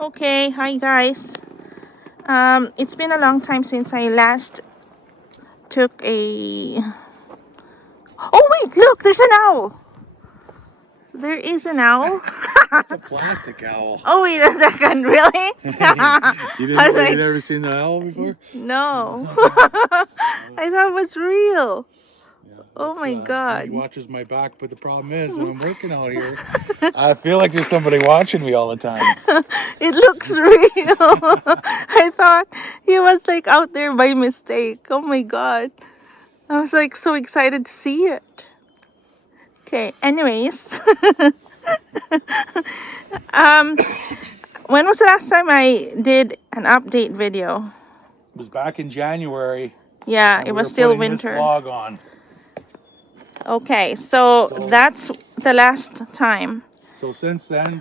Okay, hi guys. It's been a long time since I last took a... Oh wait, look, there's an owl. There is an owl. That's a plastic owl. Oh wait a second, really? You've I was like, never seen the owl before? no. I thought it was real. Yeah, Oh my God. He watches my back, but the problem is when I'm working out here, I feel like there's somebody watching me all the time. It looks real. I thought he was like out there by mistake. Oh my God. I was like so excited to see it. Okay, anyways. When was the last time I did an update video? It was back in January. Yeah, it was still winter. This log on. Okay, so that's the last time. So since then,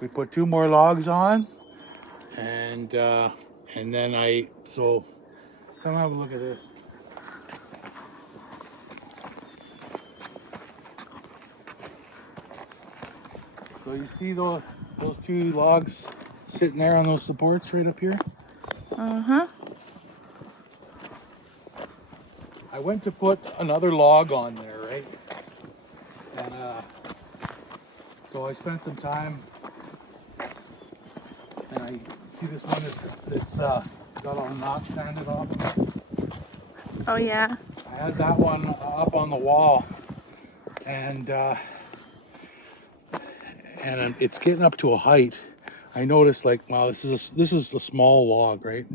we put 2 more logs on, and then come have a look at this. So you see those 2 logs sitting there on those supports right up here? Uh-huh. I went to put another log on there, right? And so I spent some time, and I see this one that's got all the knots sanded off. Oh yeah. I had that one up on the wall, and it's getting up to a height. I noticed, like, wow, this is a small log, right?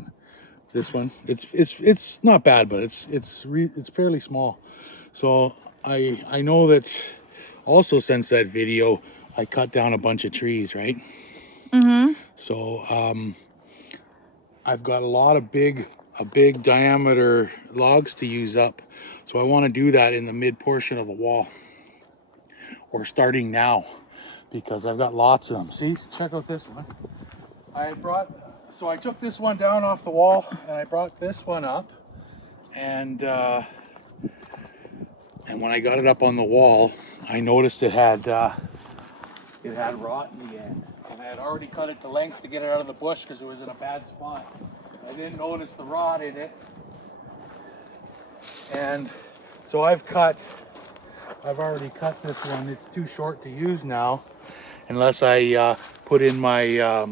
This one, it's not bad, but it's fairly small. So I know that also since that video, I cut down a bunch of trees, right? Mm-hmm. So I've got a lot of big diameter logs to use up. So I want to do that in the mid portion of the wall, or starting now, because I've got lots of them. See, check out this one. So I took this one down off the wall, and I brought this one up, and when I got it up on the wall, I noticed it had rot in the end. And I had already cut it to length to get it out of the bush because it was in a bad spot. I didn't notice the rot in it, and so I've already cut this one. It's too short to use now, unless I put in my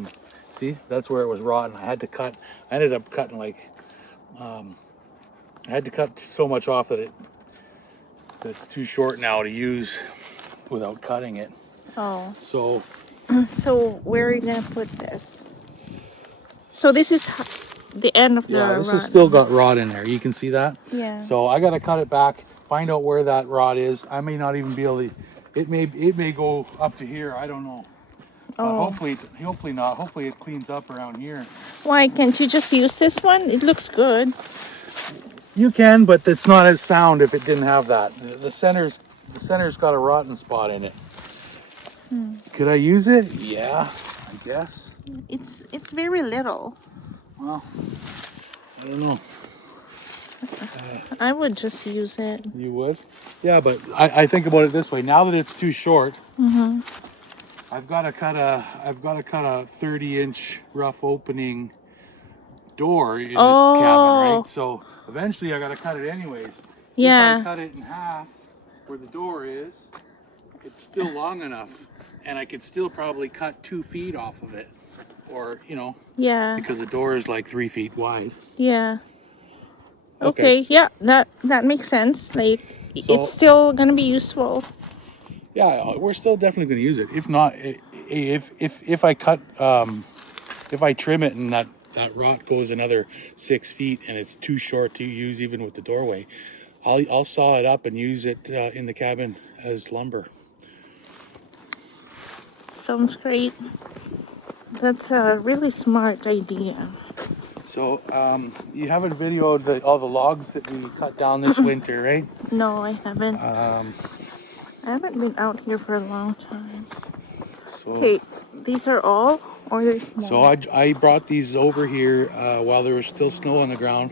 see, that's where it was rotten. I ended up cutting like I had to cut so much off that it's too short now to use without cutting it. Oh. So where are you gonna put this? So this is the end of the rod. Yeah, this has still got rot in there. You can see that? Yeah. So I gotta cut it back, find out where that rot is. I may not even be able to, it may go up to here, I don't know. But hopefully not. Hopefully it cleans up around here. Why can't you just use this one? It looks good. You can, but it's not as sound if it didn't have that. The center's got a rotten spot in it. Could I use it? Yeah, I guess. It's very little. Well, I don't know. I would just use it. You would? Yeah, but I think about it this way. Now that it's too short, I've got to cut a 30-inch rough opening door in this cabin, right? So eventually I got to cut it anyways. Yeah. If I cut it in half where the door is, it's still long enough, and I could still probably cut 2 feet off of it, or Yeah. because the door is like 3 feet wide. Yeah. Okay. Yeah, that makes sense. Like, So, it's still gonna be useful. Yeah, we're still definitely going to use it. If not, if I cut, if I trim it and that rot goes another 6 feet and it's too short to use even with the doorway, I'll saw it up and use it in the cabin as lumber. Sounds great. That's a really smart idea. So you haven't videoed all the logs that we cut down this winter, right? No, I haven't. I haven't been out here for a long time. Okay, these are all, or there's more? So I brought these over here while there was still snow on the ground.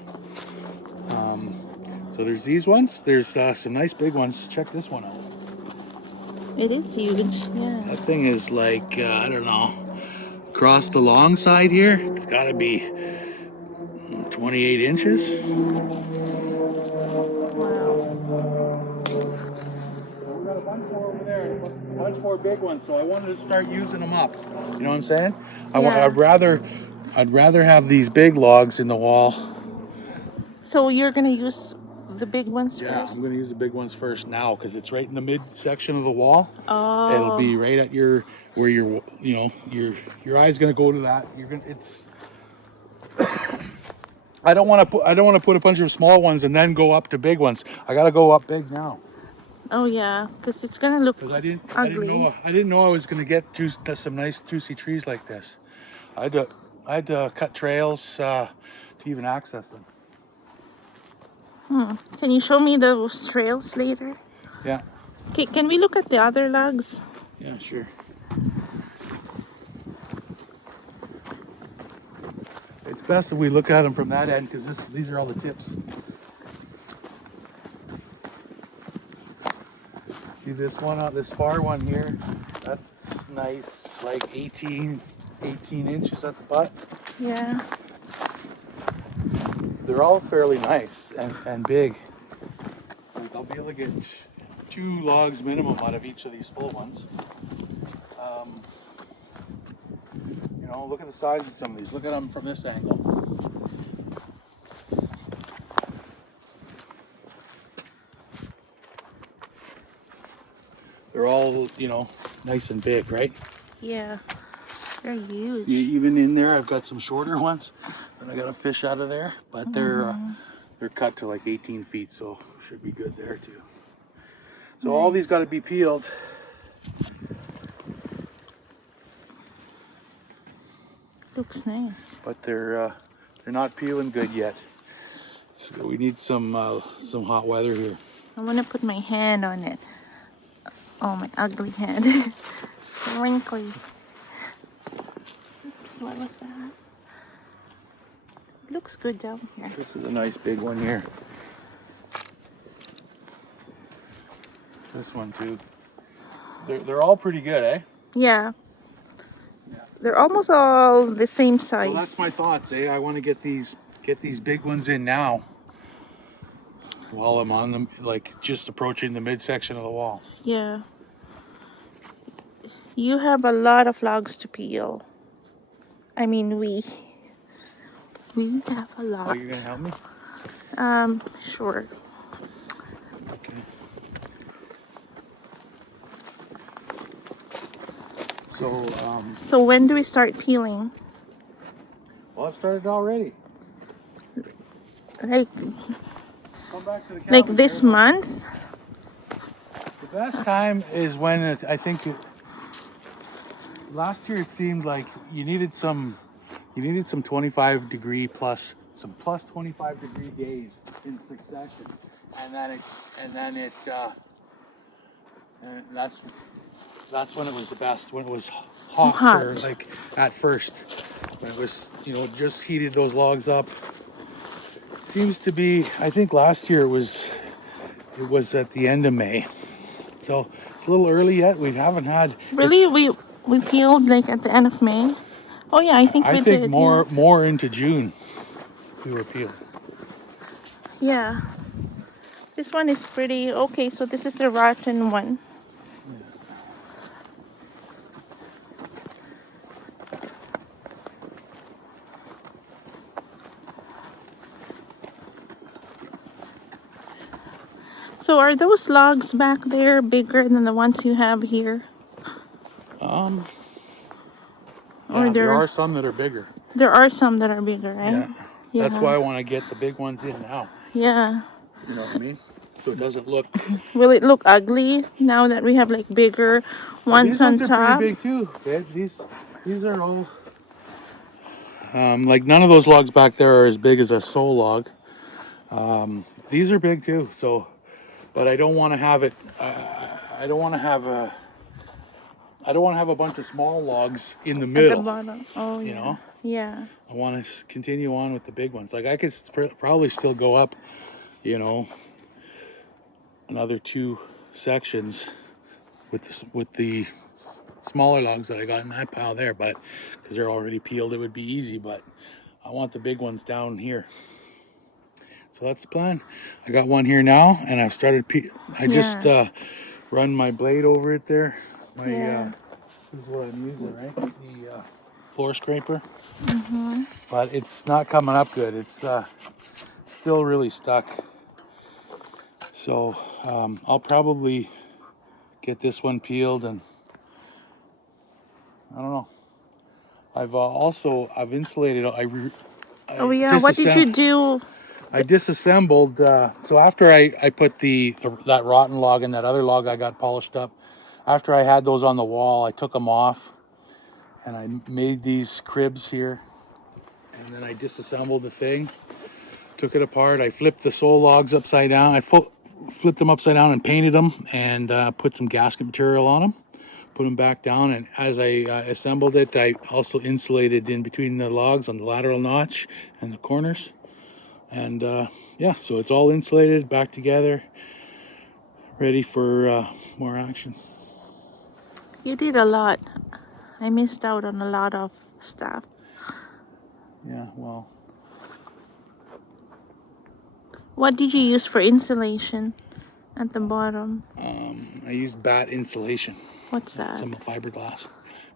So there's these ones. There's some nice big ones. Check this one out. It is huge, yeah. That thing is like, I don't know, across the long side here, it's got to be 28 inches. Wow. We got a bunch more over there, and a bunch more big ones. So I wanted to start using them up. You know what I'm saying? Yeah. I'd rather have these big logs in the wall. So you're gonna use the big ones Yeah, first? I'm going to use the big ones first now because it's right in the mid section of the wall. Oh. It'll be right at your where your your eye's going to go to that. You're going it's I don't want to put a bunch of small ones and then go up to big ones. I got to go up big now. Oh yeah, because it's gonna look Because ugly. I didn't know I was going to get some nice juicy trees like this. I had to cut trails to even access them. Can you show me those trails later? Yeah. Okay, can we look at the other logs? Yeah, sure. It's best if we look at them from that end because these are all the tips. See this one out, this far one here, that's nice, like 18 inches at the butt. Yeah. They're all fairly nice and big. Like I'll be able to get 2 logs minimum out of each of these full ones. You know, look at the size of some of these. Look at them from this angle. They're all, you know, nice and big, right? Yeah. They're huge. See, even in there, I've got some shorter ones, and I got a fish out of there, but they're cut to like 18 feet, so should be good there too. So all these got to be peeled. Looks nice. But they're not peeling good yet. So we need some hot weather here. I want to put my hand on it. Oh, my ugly hand. Wrinkly. Oops, what was that? It looks good down here. This is a nice big one here. This one too. They're all pretty good, eh? Yeah. They're almost all the same size. So that's my thoughts, eh? I want to get these big ones in now while I'm on them, like just approaching the midsection of the wall. Yeah. You have a lot of logs to peel. I mean, we have a lot. Oh, you're gonna help me? Sure. Okay. So when do we start peeling? Well, I've started already. Like Come back to the like cabin, this Carol. month? The best time is when last year it seemed like you needed some 25 degree plus, some plus 25 degree days in succession, and that's when it was the best, when it was hot. For like at first, when it was, you know, just heated those logs up. Seems to be, I think last year it was at the end of May, so it's a little early yet. We haven't had Really? We peeled like at the end of May? Oh yeah, I think we did. more into June we were peeling. Yeah. This one is pretty okay, so this is the rotten one. So are those logs back there bigger than the ones you have here? Yeah, there are some that are bigger. There are some that are bigger, right? Yeah. That's why I want to get the big ones in now. Yeah. You know what I mean? So it doesn't look. Will it look ugly now that we have like bigger ones on top? These ones are pretty big too. Babe. These are all. Like none of those logs back there are as big as a sole log. These are big too. So, but I don't want to have it. I don't want to have a bunch of small logs in the middle. At the bottom. Oh, you know? Yeah. I want to continue on with the big ones. Like I could probably still go up, you know, another 2 sections with the smaller logs that I got in that pile there, but because they're already peeled, it would be easy, but I want the big ones down here. So that's the plan. I got one here now, and I've started, I just run my blade over it there. Yeah. This is what I'm using, right? The floor scraper. Mm-hmm. But it's not coming up good. It's still really stuck. So I'll probably get this one peeled, and I don't know. I've insulated. Oh yeah, what did you do? I disassembled. So after I put that rotten log and that other log I got polished up, after I had those on the wall, I took them off, and I made these cribs here, and then I disassembled the thing, took it apart. I flipped the sole logs upside down. I flipped them upside down and painted them, and put some gasket material on them. Put them back down, and as I assembled it, I also insulated in between the logs on the lateral notch and the corners. And yeah, so it's all insulated, back together, ready for more action. You did a lot. I missed out on a lot of stuff. Yeah, well. What did you use for insulation at the bottom? I used bat insulation. What's that? Some fiberglass.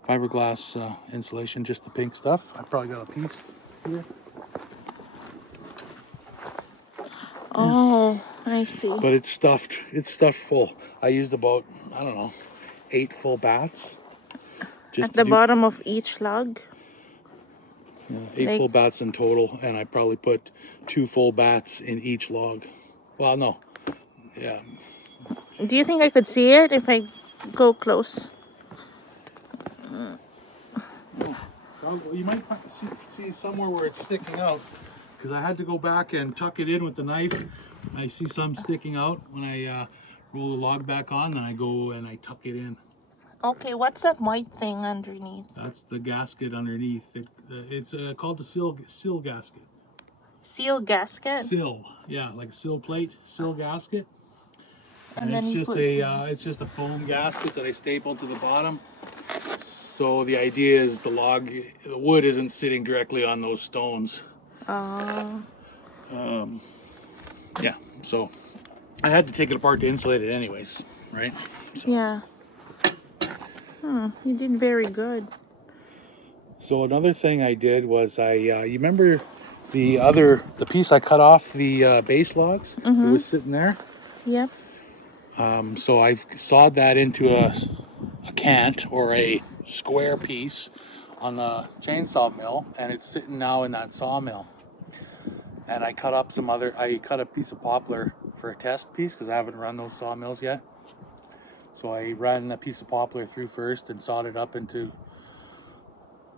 Fiberglass insulation, just the pink stuff. I probably got a piece here. Oh, I see. But it's stuffed full. I used about, I don't know, 8 full bats. At the bottom of each log? Yeah, 8 full bats in total, and I probably put 2 full bats in each log. Well, no. Yeah. Do you think I could see it if I go close? You might see somewhere where it's sticking out, because I had to go back and tuck it in with the knife. I see some sticking out when I roll the log back on, then I go and I tuck it in. Okay, what's that white thing underneath? That's the gasket underneath. It's called the sill gasket. Seal gasket? Sill, yeah, like a sill plate, sill gasket. And then it's just a foam gasket that I stapled to the bottom. So the idea is the wood isn't sitting directly on those stones. Yeah, so I had to take it apart to insulate it anyways, right? So. Yeah. You did very good. So another thing I did was you remember the piece I cut off the base logs? Mm-hmm. It was sitting there. Yep. So I sawed that into a cant, or a square piece, on the chainsaw mill, and it's sitting now in that sawmill. And I cut a piece of poplar for a test piece, because I haven't run those sawmills yet. So I ran a piece of poplar through first and sawed it up into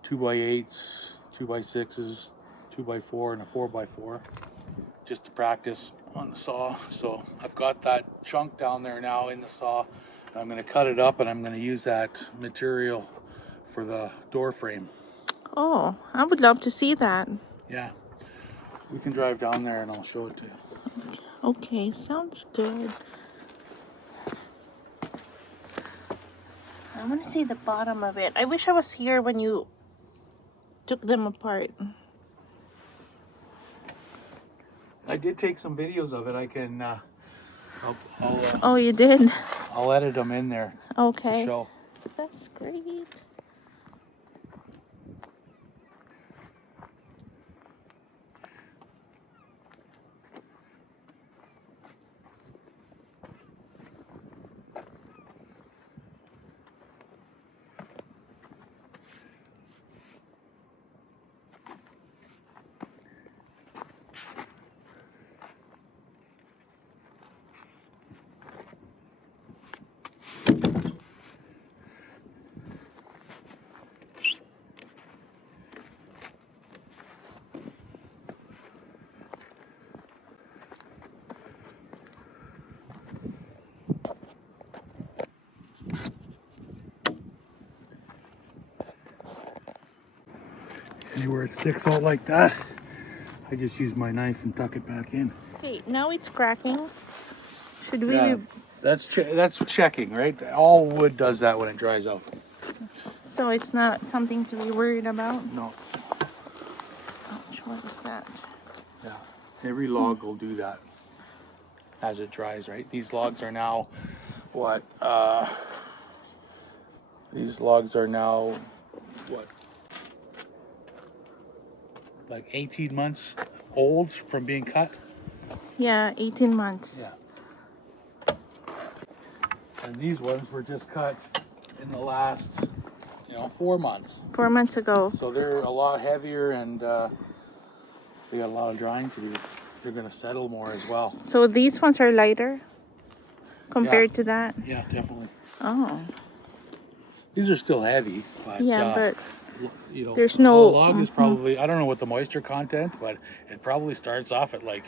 2x8s, 2x6s, 2x4, and a 4x4, just to practice on the saw. So I've got that chunk down there now in the saw, and I'm going to cut it up, and I'm going to use that material for the door frame. Oh, I would love to see that. Yeah, we can drive down there and I'll show it to you. Okay, sounds good. I want to see the bottom of it. I wish I was here when you took them apart. I did take some videos of it. I can Oh, you did? I'll edit them in there. Okay. To show. That's great. Anywhere it sticks out like that, I just use my knife and tuck it back in. Okay, now it's cracking. Should we... Yeah, that's checking, right? All wood does that when it dries out. So it's not something to be worried about. No. Ouch, what is that? Yeah. Every log will do that as it dries, right? These logs are now what? These logs are now what? Like 18 months old from being cut. Yeah, 18 months. Yeah. And these ones were just cut in the last, 4 months. 4 months ago. So they're a lot heavier and they got a lot of drying to do. They're going to settle more as well. So these ones are lighter compared to that? Yeah, definitely. Oh. These are still heavy, but Yeah, but there's a no log is probably, I don't know what the moisture content, but it probably starts off at like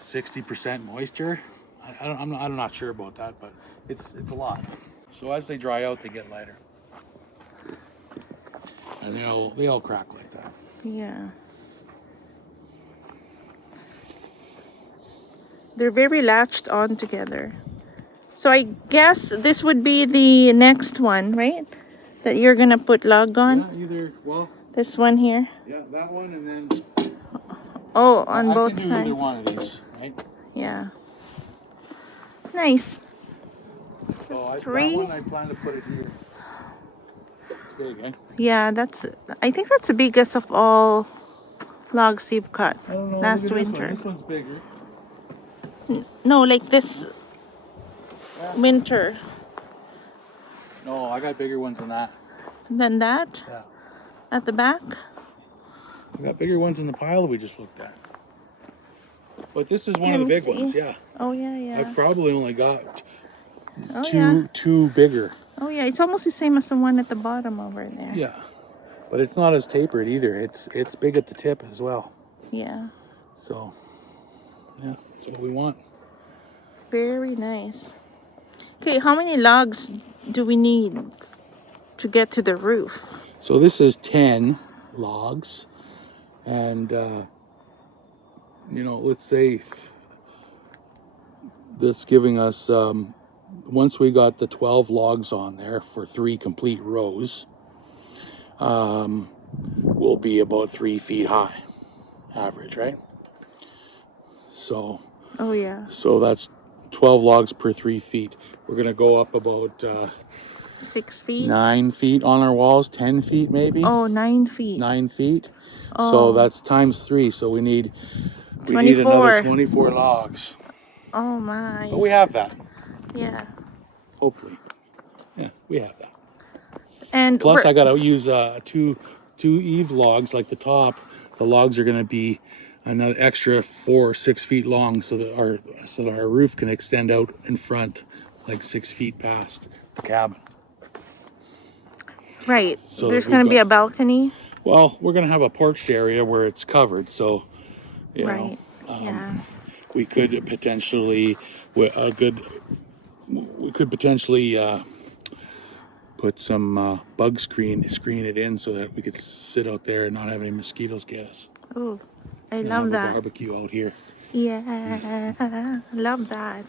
60% moisture. I'm not sure about that, but it's a lot. So as they dry out, they get lighter, and they all crack like that. Yeah. They're very latched on together. So I guess this would be the next one, right? That you're gonna put log on? Yeah, This one here? yeah, that one, and then Oh, on both I can do sides. either one of these, right? Yeah. Nice. So that 3. one I plan to put it here. It's big, eh? Yeah, I think that's the biggest of all logs you've cut I don't know. last Look at winter. This one's bigger. No, like this Yeah. winter. No, I got bigger ones than that. Than that? Yeah. At the back? I got bigger ones in the pile that we just looked at. But this is one of Let the me big ones, see. yeah. Oh yeah, yeah. I've probably only got Oh yeah. two bigger. Oh yeah, it's almost the same as the one at the bottom over there. Yeah. But it's not as tapered either. It's big at the tip as well. Yeah. So, yeah, that's what we want. Very nice. Okay, how many logs do we need to get to the roof? So this is 10 logs. And, let's say that's giving us, once we got the 12 logs on there for 3 complete rows, will be about 3 feet high, average, right? So, Oh yeah. so that's 12 logs per 3 feet. We're gonna go up about 6 feet. 9 feet on our walls, 10 feet maybe. Oh, 9 feet. 9 feet. Oh. So that's times 3. So we need 24. another 24 logs. Oh my. But we have that. Yeah. Hopefully. Yeah, we have that. And plus I gotta use two eave logs, like the top. The logs are gonna be another extra 4 or 6 feet long, so that our roof can extend out in front like 6 feet past the cabin. Right. So there's gonna be a balcony. Well, we're gonna have a porched area where it's covered, so right. Yeah. We could potentially put some bug screen it in so that we could sit out there and not have any mosquitoes get us. Oh, I love have that. A barbecue out here. Yeah, love that.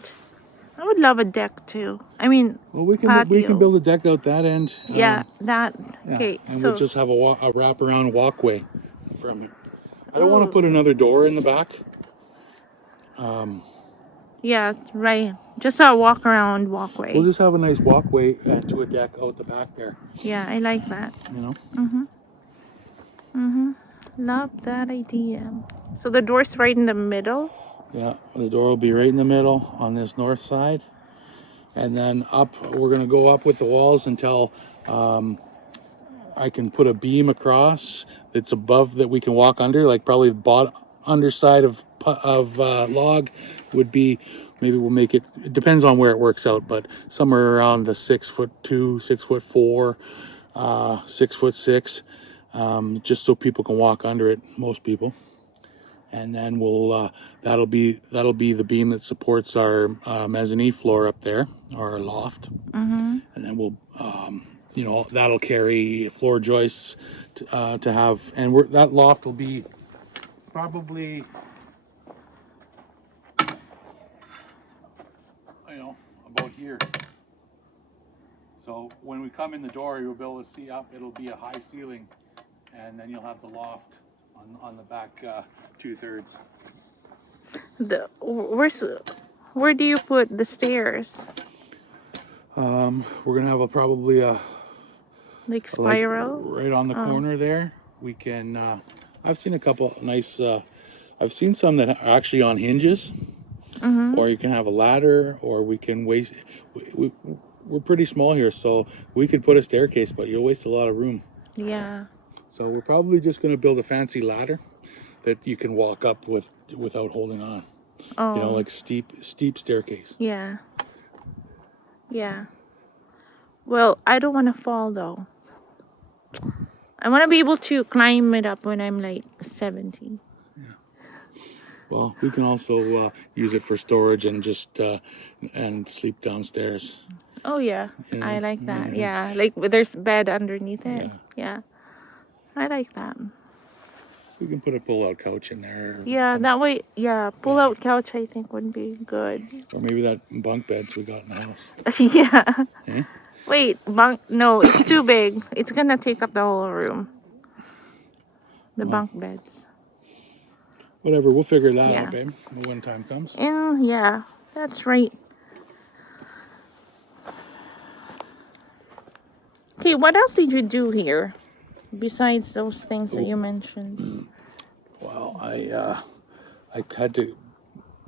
I would love a deck too. I mean, well, we can patio. build a deck out that end. Yeah, that. Yeah. Okay, and so we'll just have a wraparound walkway from it. I don't want to put another door in the back. Yeah, right. Just a walk around walkway. We'll just have a nice walkway to a deck out the back there. Yeah, I like that. Love that idea. So the door's right in the middle? Yeah, the door will be right in the middle on this north side. And then up, we're going to go up with the walls until I can put a beam across that's above that we can walk under, like probably the bottom underside of log would be, maybe we'll make it, it depends on where it works out, but somewhere around the 6'2", 6'4", 6'6", just so people can walk under it, most people. And then we'll that'll be the beam that supports our mezzanine floor up there, our loft. And then we'll that'll carry floor joists to have, and that loft will be probably about here. So when we come in the door, you'll be able to see up. It'll be a high ceiling, and then you'll have the loft on the back 2/3. Where do you put the stairs? We're gonna have probably a Like spiral? right on the Oh. corner there. We can. I've seen a couple nice. I've seen some that are actually on hinges, Mm-hmm. or you can have a ladder, or we can waste. We're pretty small here, so we could put a staircase, but you'll waste a lot of room. Yeah. So we're probably just gonna build a fancy ladder that you can walk up without holding on. Oh. You know, like steep staircase. Yeah. Yeah. Well, I don't want to fall though. I want to be able to climb it up when I'm like 70. Well, we can also use it for storage and just and sleep downstairs. Oh yeah, You know? I like that. Yeah, like there's bed underneath it. Yeah, I like that. We can put a pull-out couch in there. Yeah, that way. Yeah, pull-out couch I think would be good. Or maybe that bunk beds we got in the house. Yeah. Eh? Wait, bunk? No, it's too big. It's gonna take up the whole room. The Well, bunk beds. Whatever, we'll figure that Yeah. out, babe, when time comes. And yeah, that's right. Okay, what else did you do here besides those things that you mentioned? Well, I had to,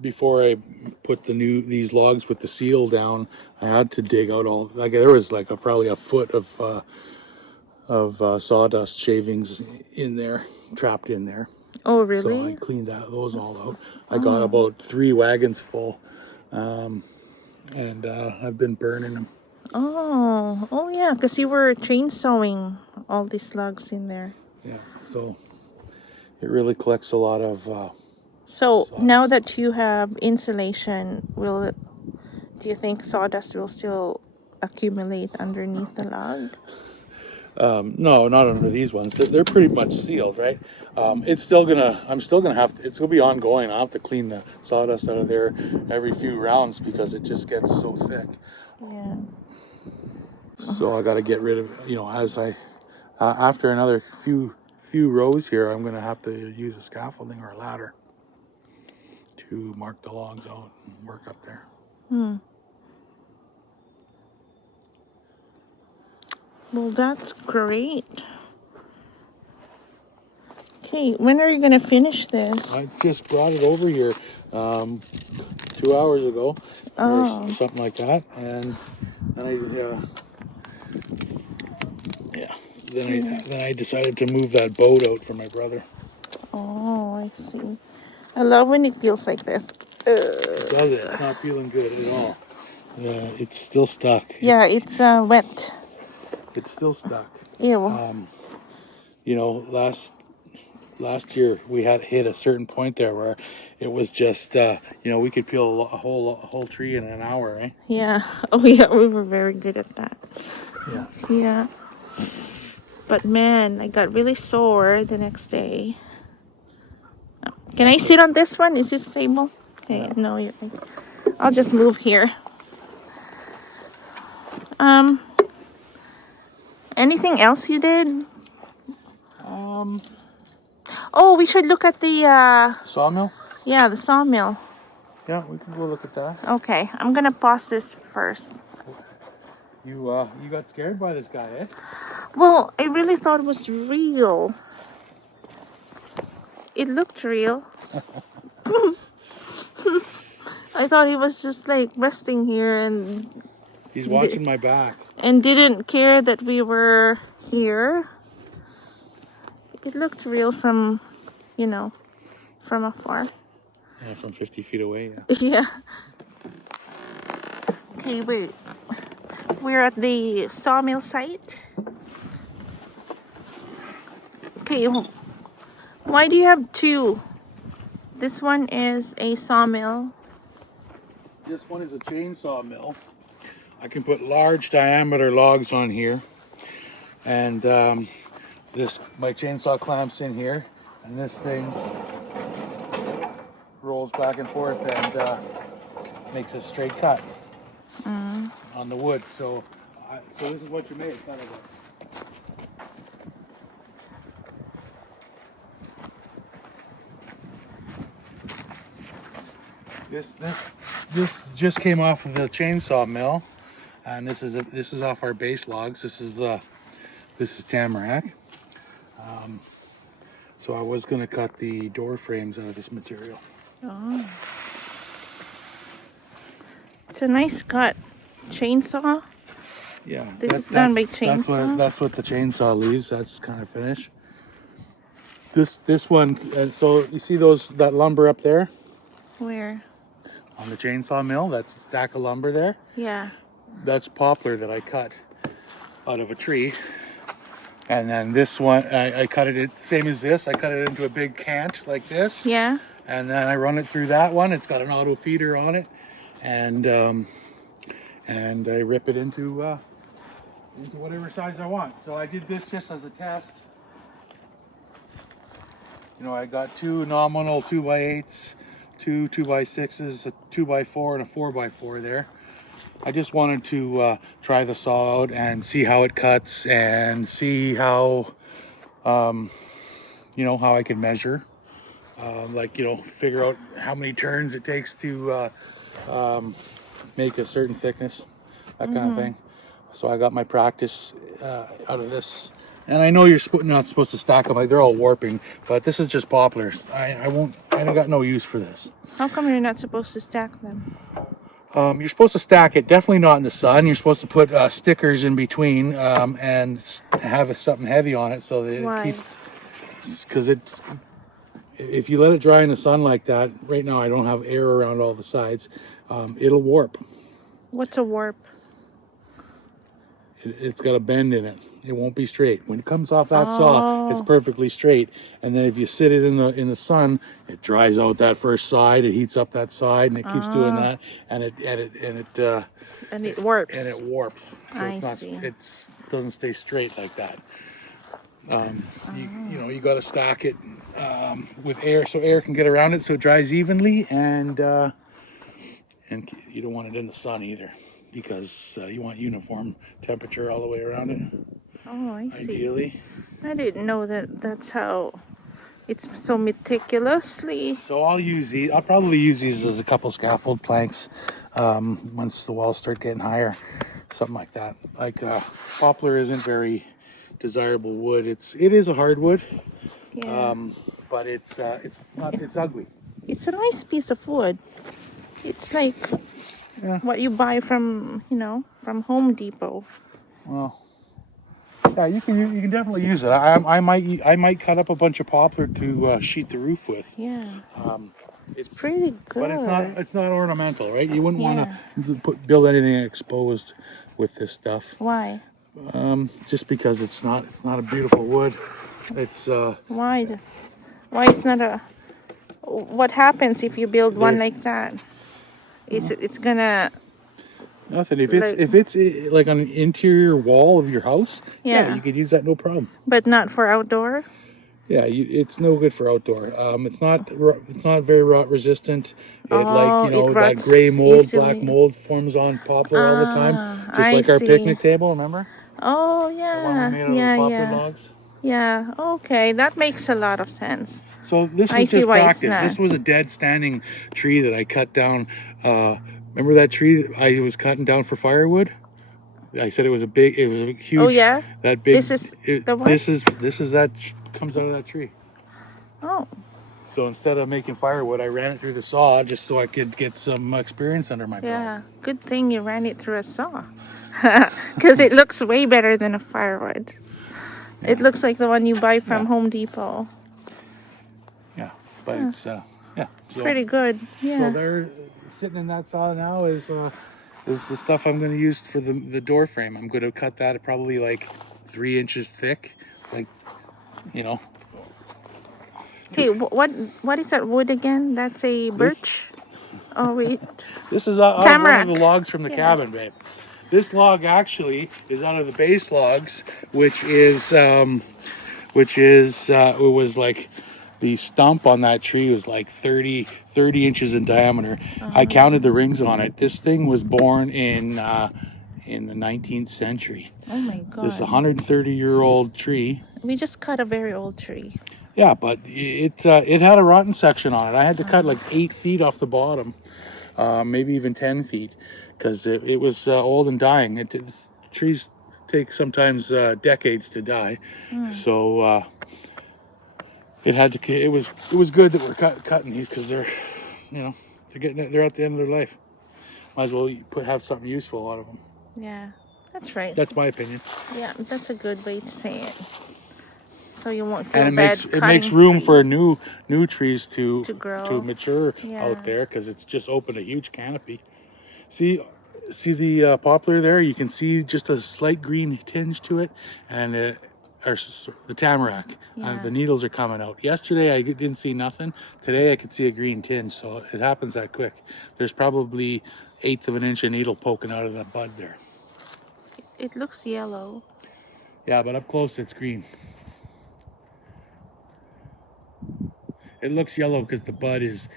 before I put these logs with the seal down, I had to dig out all, like there was like probably a foot of sawdust shavings in there, trapped in there. Oh, really? So I cleaned those all out. I got about 3 wagons full, and I've been burning them. Oh yeah, because you were chainsawing all these logs in there. Yeah, so it really collects a lot of. So sawdust. now that you have insulation, do you think sawdust will still accumulate underneath the log? No, not under these ones. They're pretty much sealed, right? I'm still gonna have to. It's gonna be ongoing. I'll have to clean the sawdust out of there every few rounds because it just gets so thick. Yeah. So I got to get rid of, as I after another few rows here, I'm gonna have to use a scaffolding or a ladder to mark the logs out and work up there. Well, that's great. Okay, when are you gonna finish this? I just brought it over here 2 hours ago, or something like that, and then then I decided to move that boat out for my brother. Oh, I see. I love when it feels like this. Does it? It's not feeling good at all. It's still stuck. Yeah, it's wet. It's still stuck. Ew. Last year we had hit a certain point there where it was just we could peel a whole tree in an hour, right? Yeah. Oh yeah, we were very good at that. Yeah. Yeah. But man, I got really sore the next day. Can I sit on this one? Is this stable? Okay, Yeah. no, you're right. I'll just move here. Anything else you did? Oh, we should look at the Sawmill? yeah, the sawmill. Yeah, we can go look at that. Okay, I'm gonna pause this first. You got scared by this guy, eh? Well, I really thought it was real. It looked real. I thought he was just like resting here and He's watching my back. and didn't care that we were here. It looked real from, from afar. Yeah, from 50 feet away, yeah. Yeah. Okay, wait. We're at the sawmill site. Okay, why do you have two? This one is a sawmill. This one is a chainsaw mill. I can put large diameter logs on here, and my chainsaw clamps in here, and this thing rolls back and forth and makes a straight cut on the wood. So So this is what you made out of it. This just came off of the chainsaw mill, and this is off our base logs. This is tamarack. So I was gonna cut the door frames out of this material. Oh. It's a nice cut. Chainsaw? Yeah. This is done by chainsaw? That's what the chainsaw leaves. That's kind of finished. This one. So you see that lumber up there Where? on the chainsaw mill? That's a stack of lumber there. Yeah. That's poplar that I cut out of a tree. And then this one, I cut it same as this. I cut it into a big cant like this. Yeah. And then I run it through that one. It's got an auto feeder on it, and I rip it into whatever size I want. So I did this just as a test. You know, I got two nominal 2x8s, two 2x6s, a 2x4, and a 4x4 there. I just wanted to try the saw out and see how it cuts and see how, you know, how I can measure. Like, you know, figure out how many turns it takes to make a certain thickness, that kind of thing. So I got my practice out of this. And I know you're not supposed to stack them, like they're all warping, but this is just poplars. I got no use for this. How come you're not supposed to stack them? You're supposed to stack it, definitely not in the sun. You're supposed to put stickers in between and have something heavy on it so that it keeps, because if you let it dry in the sun like that, right now I don't have air around all the sides, it'll warp. What's a warp? It's got a bend in it. It won't be straight. When it comes off that saw, it's perfectly straight. And then if you sit it in the sun, it dries out that first side. It heats up that side, and it keeps doing that. And it warps. And it warps. So I see. It doesn't stay straight like that. You know, you got to stack it with air so air can get around it so it dries evenly, and you don't want it in the sun either, because you want uniform temperature all the way around it. Oh, I see. Ideally. I didn't know that's how it's so meticulously. So I'll probably use these as a couple scaffold planks once the walls start getting higher, something like that. Like poplar isn't very desirable wood. It is a hardwood. Yeah. But it's ugly. It's a nice piece of wood. It's like what you buy from, you know, from Home Depot. Well, yeah, you can definitely use it. I might cut up a bunch of poplar to sheet the roof with. Yeah. It's pretty good. But it's not ornamental, right? You wouldn't want to build anything exposed with this stuff. Why? Just because it's not a beautiful wood. It's why it's not a. What happens if you build one like that? It's gonna. Nothing. If it's like on an interior wall of your house, yeah, you could use that no problem. But not for outdoor. Yeah, it's no good for outdoor. It's not very rot resistant. That gray mold, black mold forms on poplar all the time, just like our picnic table. Remember? Oh The yeah, one we made out of poplar logs. Yeah. Okay, that makes a lot of sense. So this was just practice. This was a dead standing tree that I cut down. Remember that tree I was cutting down for firewood? I said it was a huge. Oh yeah. That big. This is the one. This is that comes out of that tree. Oh. So instead of making firewood, I ran it through the saw just so I could get some experience under my belt. Yeah. Good thing you ran it through a saw, because it looks way better than a firewood. Yeah. It looks like the one you buy from Home Depot. Yeah, but it's So, pretty good. Yeah. So there, sitting in that saw now is the stuff I'm going to use for the door frame. I'm going to cut that at probably like 3 inches thick, like, you know. Okay, what is that wood again? That's a birch. Oh wait. This is one of the logs from the cabin, babe. This log actually is out of the base logs, which was like, the stump on that tree was like 30 inches in diameter. I counted the rings on it. This thing was born in in the 19th century. Oh my This is a god. 130-year-old tree. We just cut a very old tree. Yeah, but it had a rotten section on it. I had to cut Oh. like 8 feet off the bottom, maybe even 10 feet, because it was old and dying. Trees take sometimes decades to die, Mm. so it had to. It was good that we're cutting these, because they're, you know, they're at the end of their life. Might as well have something useful out of them. Yeah, that's right. That's my opinion. Yeah, that's a good way to say it. So you won't feel And bad it makes cutting room for trees new trees to grow. mature Yeah. out there, because it's just opened a huge canopy. See the poplar there? You can see just a slight green tinge to it, and or the tamarack. Yeah. The needles are coming out. Yesterday I didn't see nothing. Today I could see a green tinge, so it happens that quick. There's probably 1/8 of an inch of needle poking out of that bud there. It looks yellow. Yeah, but up close it's green. It looks yellow because the bud is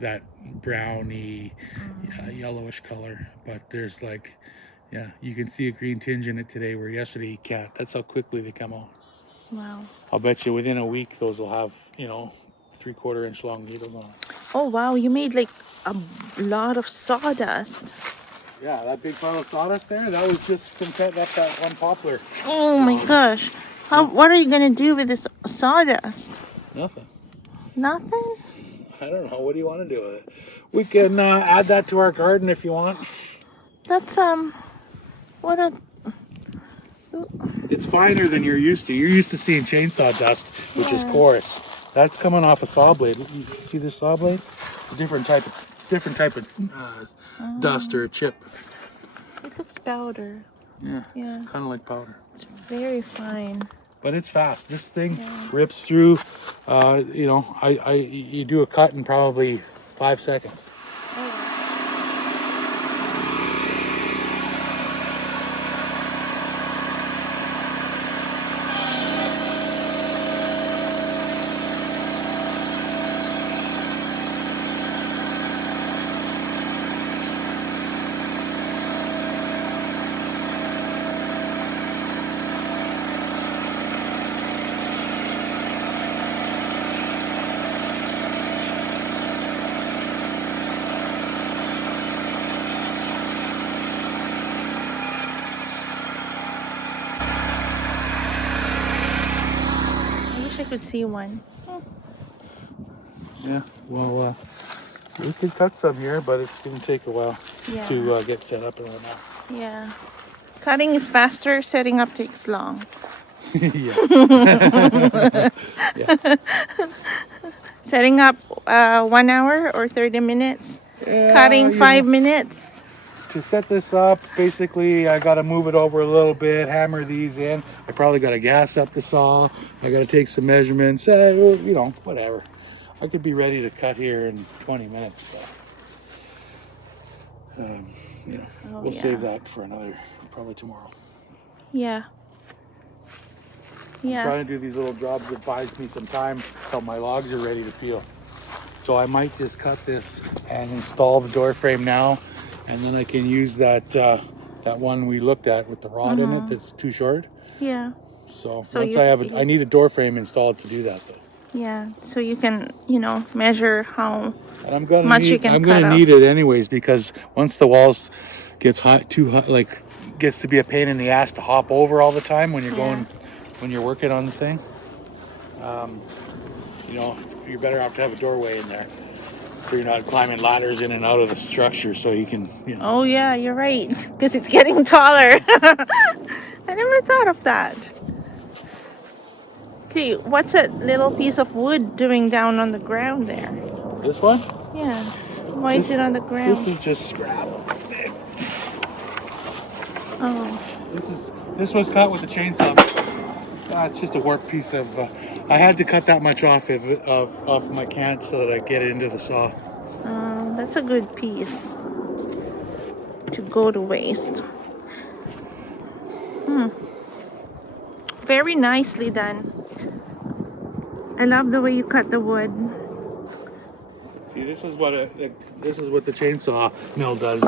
that browny, yellowish color. But there's like, yeah, you can see a green tinge in it today, where yesterday you can't. That's how quickly they come out. Wow. I'll bet you within a week those will have, 3/4 inch long needles on it. Oh wow, you made like a lot of sawdust. Yeah, that big pile of sawdust there, that was just from cutting up that one poplar. Oh my gosh. What are you gonna do with this sawdust? Nothing. Nothing? I don't know. What do you want to do with it? We can add that to our garden if you want. That's what a It's finer than you're used to. You're used to seeing chainsaw dust, which is Yeah. coarse. That's coming off a saw blade. You see this saw blade? It's a different type of dust or a chip. It looks powder. Yeah, Yeah. it's kind of like powder. It's very fine. But it's fast. This thing Yeah. rips through. You do a cut in probably 5 seconds. I wish I could see one. Yeah, well, we could cut some here, but it's going to take a while Yeah. to get set up and whatnot. Yeah. Cutting is faster, setting up takes long. Yeah. Yeah. Setting up 1 hour or 30 minutes. Yeah, Cutting 5 minutes. To set this up, basically I got to move it over a little bit, hammer these in. I probably got to gas up the saw. I got to take some measurements, whatever. I could be ready to cut here in 20 minutes. But, we'll save that for probably tomorrow. Yeah. I'm trying to do these little jobs that buys me some time till my logs are ready to peel. So I might just cut this and install the door frame now, and then I can use that one we looked at with the rod in it that's too short. Yeah. So once I need a door frame installed to do that though. Yeah, so you can, measure how And I'm gonna cut need it anyways, because once the walls gets too hot, like gets to be a pain in the ass to hop over all the time when you're working on the thing. You're better off to have a doorway in there, so you're not climbing ladders in and out of the structure, so you can, Oh yeah, you're right, because it's getting taller. I never thought of that. Okay, what's that little piece of wood doing down on the ground there? This one? Yeah. Why is it on the ground? This is just scrap. Oh. This was cut with a chainsaw. It's just a warped piece of. I had to cut that much off my cant so that I get it into the saw. That's a good piece to go to waste. Very nicely done. I love the way you cut the wood. See, this is what the chainsaw mill does.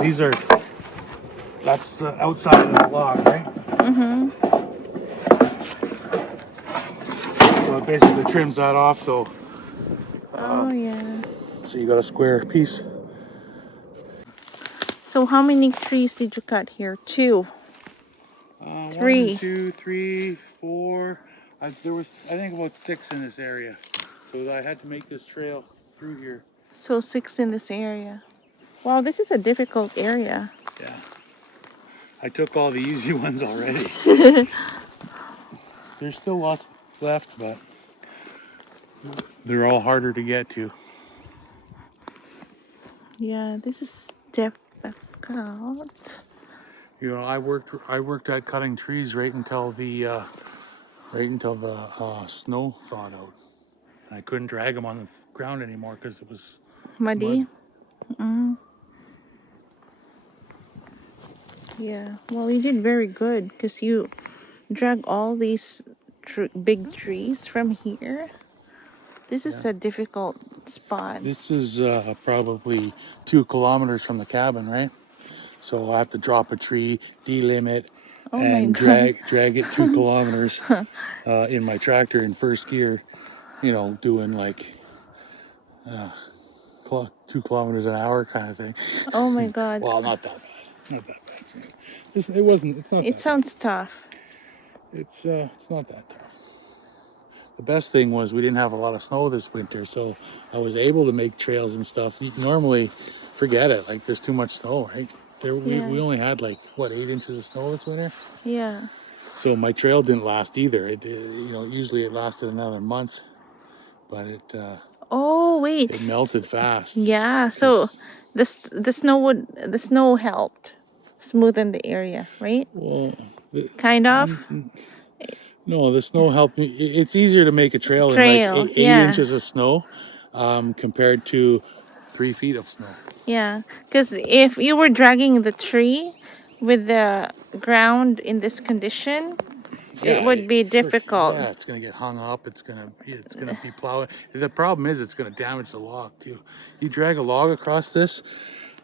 That's outside of the log, right? Mm-hmm. So it basically trims that off. So Oh, yeah. so you got a square piece. So how many trees did you cut here? 2. 1, 3. 2, 3, 4. There was, I think, about 6 in this area. So I had to make this trail through here. So 6 in this area. Wow, this is a difficult area. Yeah. I took all the easy ones already. There's still lots left, but they're all harder to get to. Yeah, this is difficult. You know, I worked at cutting trees right until the snow thawed out. I couldn't drag them on the ground anymore because it was Muddy. mud. Mm. Yeah, well, you did very good because you drag all these big trees from here. This is Yeah. a difficult spot. This is probably 2 kilometers from the cabin, right? So I have to drop a tree, delimit, Oh my and God. drag it 2 kilometers in my tractor in first gear. You know, doing like 2 kilometers an hour kind of thing. Oh my God. Well, not that bad. Not that bad. It wasn't. It's not It that sounds tough. bad. It's not that tough. The best thing was we didn't have a lot of snow this winter, so I was able to make trails and stuff. Normally, forget it. Like there's too much snow, right? Yeah. We only had like what 8 inches of snow this winter. Yeah. So my trail didn't last either. You know, usually it lasted another month, but Oh wait. it melted fast. Yeah. So the snow helped smoothen the area, right? Well, Kind of. no, the snow helped me. It's easier to make a trail in like Trail. 8 Yeah. inches of snow compared to 3 feet of snow. Yeah. Because if you were dragging the tree with the ground in this condition, it would be difficult. Yeah, it's gonna get hung up. It's gonna be plowing. The problem is it's gonna damage the log too. You drag a log across this,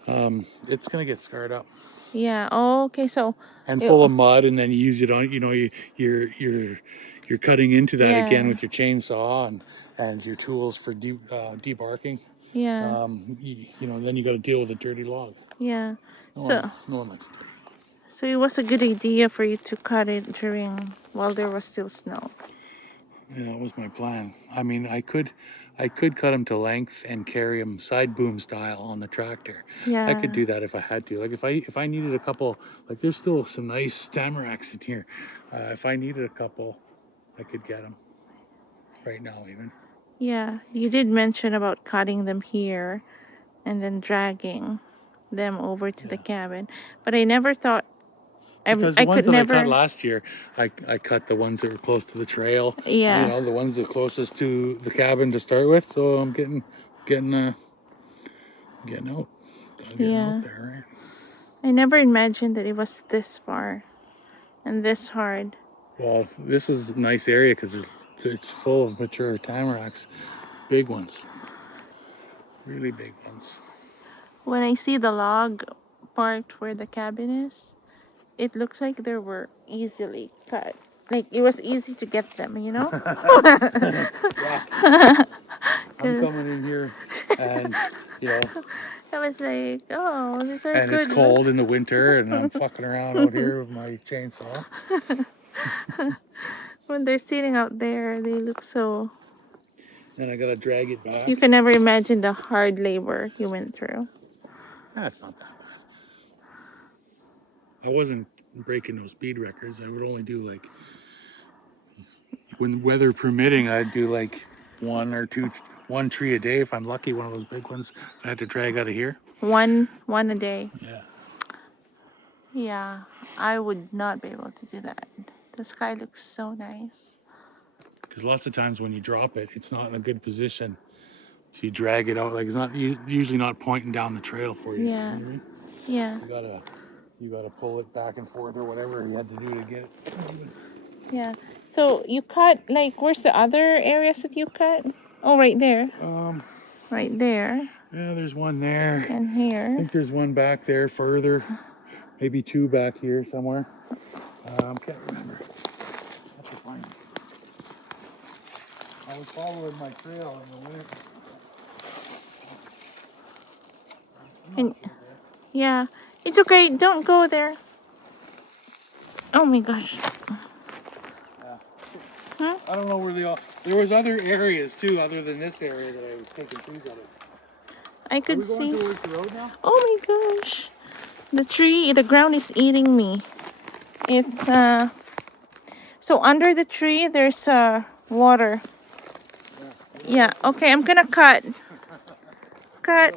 it's gonna get scarred up Yeah. Oh, okay. So. and full of mud, and then you use it on. You know, you're cutting into that again Yeah. with your chainsaw and your tools for debarking. Yeah. You know, then you got to deal with a dirty log. Yeah. No one likes dirty. So it was a good idea for you to cut it while there was still snow. Yeah, that was my plan. I mean, I could cut them to length and carry them side boom style on the tractor. Yeah. I could do that if I had to. Like if I needed a couple, like there's still some nice tamaracks in here. If I needed a couple, I could get them right now even. Yeah, you did mention about cutting them here and then dragging them over to the cabin, but I never thought Because the I ones could that I never. cut last year, I cut the ones that were close to the trail. Yeah. You know, the ones that are closest to the cabin to start with. So I'm getting out. Getting out there, right? I never imagined that it was this far and this hard. Well, this is a nice area because it's full of mature tamaracks, big ones, really big ones. When I see the log parked where the cabin is, it looks like they were easily cut. Like it was easy to get them, you know? Yeah. I'm coming in here and, you know. I was like, oh, these are and good. it's cold in the winter and I'm fucking around out here with my chainsaw. When they're sitting out there, they look so. And I gotta drag it back. You can never imagine the hard labor you went through. That's not that bad. I wasn't breaking no speed records. I would only do like, when weather permitting, I'd do like one tree a day if I'm lucky, one of those big ones I had to drag out of here. One a day. Yeah. Yeah, I would not be able to do that. The sky looks so nice. Because lots of times when you drop it, it's not in a good position. So you drag it out, like it's not usually not pointing down the trail for you. Yeah. You know what I mean? Yeah. You gotta pull it back and forth or whatever you had to do to get it. Yeah. So you cut, like, where's the other areas that you cut? Oh, right there. Right there. Yeah, there's one there. And here. I think there's one back there further. Maybe 2 back here somewhere. Can't remember. Have to find it. I was following my trail in the winter. And yeah, it's okay. Don't go there. Oh my gosh. Yeah. Huh? I don't know where they all. There was other areas too, other than this area that I was taking trees out of. I Are could we going see. towards the road now? Oh my gosh. The ground is eating me. It's so under the tree there's water. Yeah, okay, I'm gonna cut. Cut.